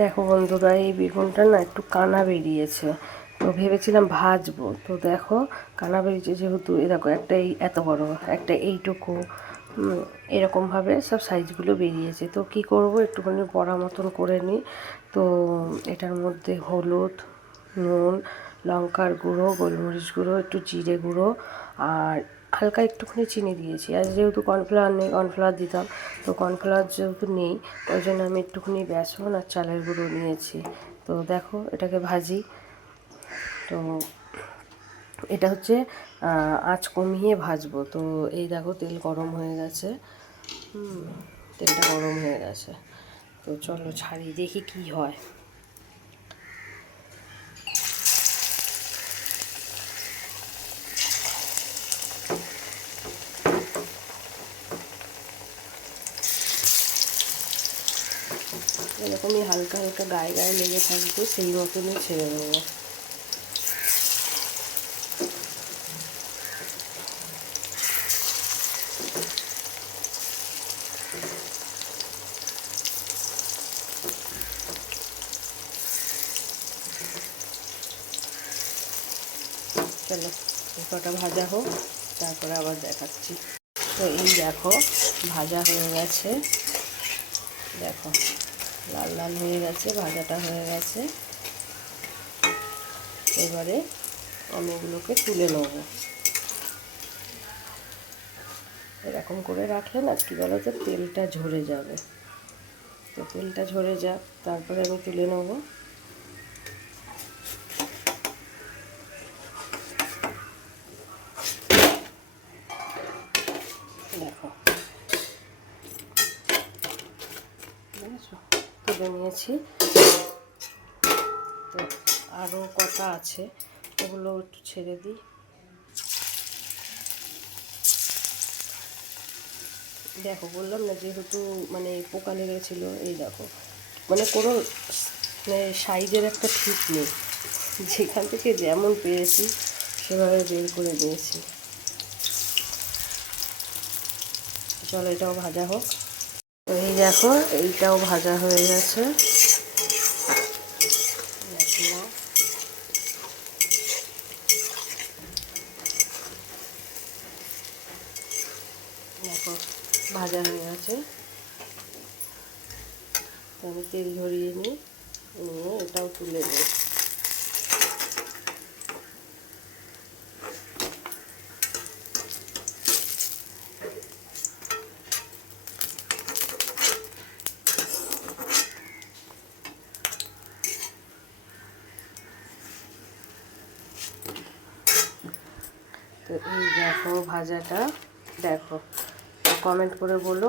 দেখো বন্ধুরা, এই বেগুনটা না একটু কানা বেরিয়েছে, তো ভেবেছিলাম ভাজবো। তো দেখো কানা বেরিয়েছে যেহেতু, এ দেখো একটা এই এত বড়, একটা এইটুকু, এরকমভাবে সব সাইজগুলো বেরিয়েছে। তো কি করব, একটুখানি বড়া মতন করে নিই। তো এটার মধ্যে হলুদ, নুন, লঙ্কার গুঁড়ো, গোলমরিচ গুঁড়ো, একটু জিরে গুঁড়ো আর হালকা একটুখানি চিনি দিয়েছি। আর যেহেতু কর্নফ্লাওয়ার নেই, কর্নফ্লাওয়ার দিতাম, তো কর্নফ্লাওয়ার যেহেতু নেই ওই জন্য আমি একটুখানি বেসন আর চালের গুঁড়ো নিয়েছি। তো দেখো এটাকে ভাজি। তো এটা হচ্ছে আঁচ কমিয়ে ভাজবো। তো এই দেখো তেল গরম হয়ে গেছে, তেলটা গরম হয়ে গেছে। তো চলো ছাড়ি, দেখি কি হয়। এরকমই হালকা হালকা গায়ে গায়ে লেগে থাকবে, সেই মতনই ছেড়ে দেবো। চলো কটা ভাজা হোক, তারপরে আবার দেখাচ্ছি। তো এই দেখো ভাজা হয়ে গেছে, দেখো লাল লাল হয়ে গেছে, ভাজাটা হয়ে গেছে। এবারে আমি এগুলোকে তুলে নেব। এরকম করে রাখলে না কী বলো তো, তেলটা ঝরে যাবে। তো তেলটা ঝরে যাক, তারপরে আমি তুলে নেব। দেখো তুলে নিয়েছি। তো আরও কটা আছে, ওগুলো একটু ছেড়ে দিই। দেখো বললাম না, যেহেতু মানে পোকা লেগেছিল, এই দেখো মানে কোনো মানে সাইজের একটা ঠিক নেই, যেখান থেকে যেমন পেয়েছি সেভাবে বের করে নিয়েছি। চলো এটাও ভাজা হোক। তো এই দেখো এইটাও ভাজা হয়ে গেছে। দেখো ভাজা হয়ে গেছে। তো আমি তেল ঝরিয়ে নিই, নিয়ে এটাও তুলে নিই। তো এই দেখো ভাজাটা, দেখো কমেন্ট করে বলো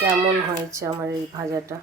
কেমন হয়েছে আমার এই ভাজাটা।